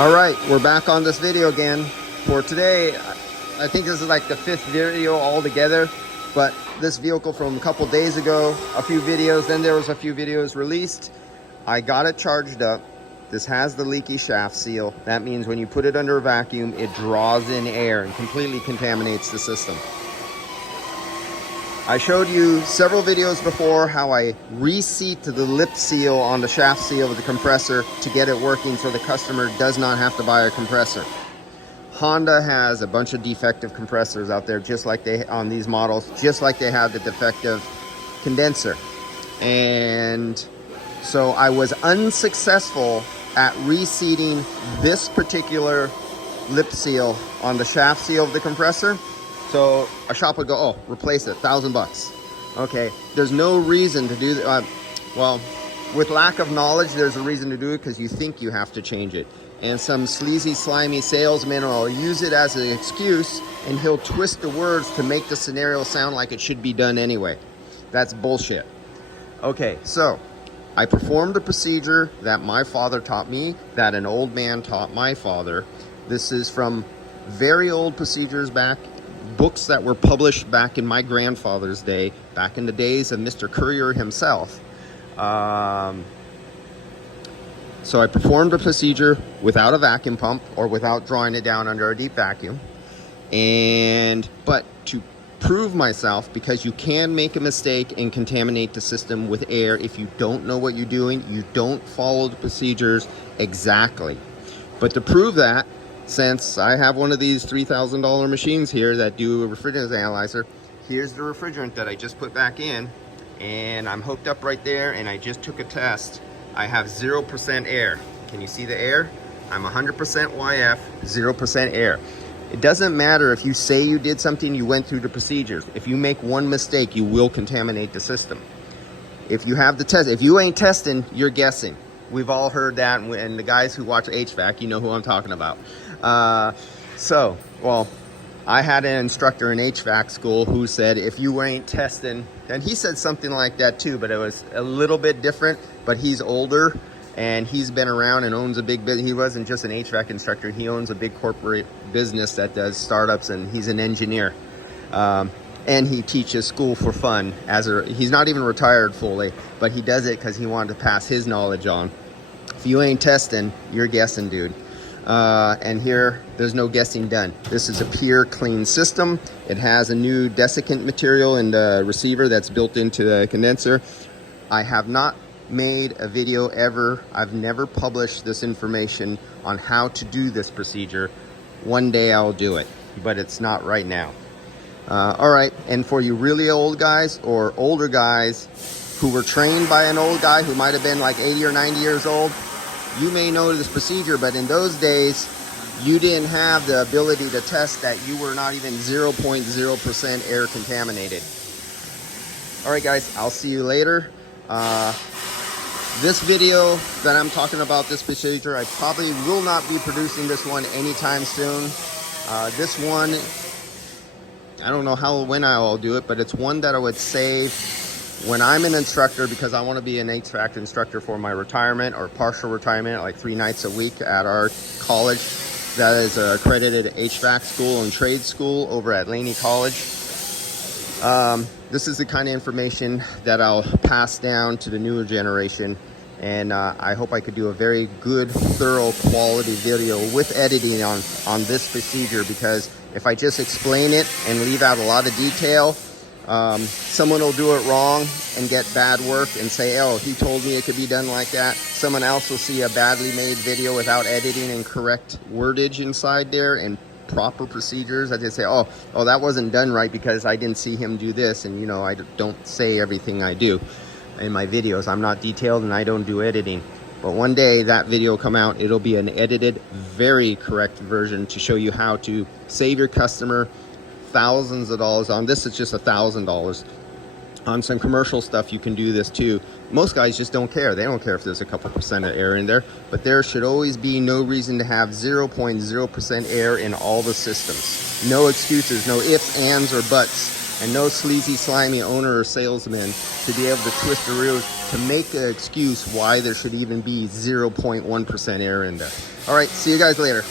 All right, we're back on this video again. For today, I think this is like the 5th video altogether, but this vehicle from a couple days ago, a few videos, then there was a few videos released. I got it charged up. This has the leaky shaft seal. That means when you put it under a vacuum, it draws in air and completely contaminates the system. I showed you several videos before how I reseat the lip seal on the shaft seal of the compressor to get it working so the customer does not have to buy a compressor. Honda has a bunch of defective compressors out there, just like they on these models, just like they have the defective condenser. And so I was unsuccessful at reseating this particular lip seal on the shaft seal of the compressor. So a shop would go, oh, replace it, $1,000. Okay, there's no reason to do that. Well, with lack of knowledge, there's a reason to do it because you think you have to change it. And some sleazy, slimy salesman will use it as an excuse, and he'll twist the words to make the scenario sound like it should be done anyway. That's bullshit. Okay, so I performed a procedure that my father taught me, that an old man taught my father. This is from very old procedures back, books that were published back in my grandfather's day, back in the days of Mr. Courier himself. So I performed a procedure without a vacuum pump or without drawing it down under a deep vacuum. But to prove myself, because you can make a mistake and contaminate the system with air if you don't know what you're doing, you don't follow the procedures exactly. But to prove that, since I have one of these $3,000 machines here that do a refrigerant analyzer, here's the refrigerant that I just put back in, and I'm hooked up right there, and I just took a test. I have 0% air. Can you see the air? I'm 100% YF, 0% air. It doesn't matter if you say you did something, you went through the procedures. If you make one mistake, you will contaminate the system. If you have the test, if you ain't testing, you're guessing. We've all heard that, and the guys who watch HVAC, you know who I'm talking about. Well, I had an instructor in HVAC school who said, if you ain't testing, and he said something like that too, but it was a little bit different, but he's older and he's been around and owns a big business. He wasn't just an HVAC instructor. He owns a big corporate business that does startups, and he's an engineer. And he teaches school for fun. He's not even retired fully, but he does it because he wanted to pass his knowledge on. If you ain't testing, you're guessing, dude. And here, there's no guessing done. This is a pure, clean system. It has a new desiccant material in the receiver that's built into the condenser. I have not made a video ever. I've never published this information on how to do this procedure. One day I'll do it, but it's not right now. All right, and for you really old guys or older guys who were trained by an old guy who might have been like 80 or 90 years old, you may know this procedure, but in those days, you didn't have the ability to test that you were not even 0.0% air contaminated. All right, guys, I'll see you later. This video that I'm talking about, this procedure, I probably will not be producing this one anytime soon. This one, I don't know when I'll do it, but it's one that I would save when I'm an instructor, because I want to be an HVAC instructor for my retirement or partial retirement, like 3 nights a week at our college. That is an accredited HVAC school and trade school over at Laney College. This is the kind of information that I'll pass down to the newer generation. And I hope I could do a very good, thorough quality video with editing on this procedure, because if I just explain it and leave out a lot of detail, someone will do it wrong and get bad work and say, oh, he told me it could be done like that. Someone else will see a badly made video without editing and correct wordage inside there and proper procedures. I just say, oh, that wasn't done right because I didn't see him do this. And, you know, I don't say everything I do in my videos. I'm not detailed and I don't do editing. But one day that video will come out. It'll be an edited, very correct version to show you how to save your customer thousands of dollars on this. It's just $1,000. On some commercial stuff, you can do this too. Most guys just don't care. They don't care if there's a couple percent of air in there, but there should always be no reason to have 0.0% air in all the systems. No excuses, no ifs, ands, or buts. and no sleazy, slimy owner or salesman to be able to twist the rules to make an excuse why there should even be 0.1% air in there. All right, see you guys later.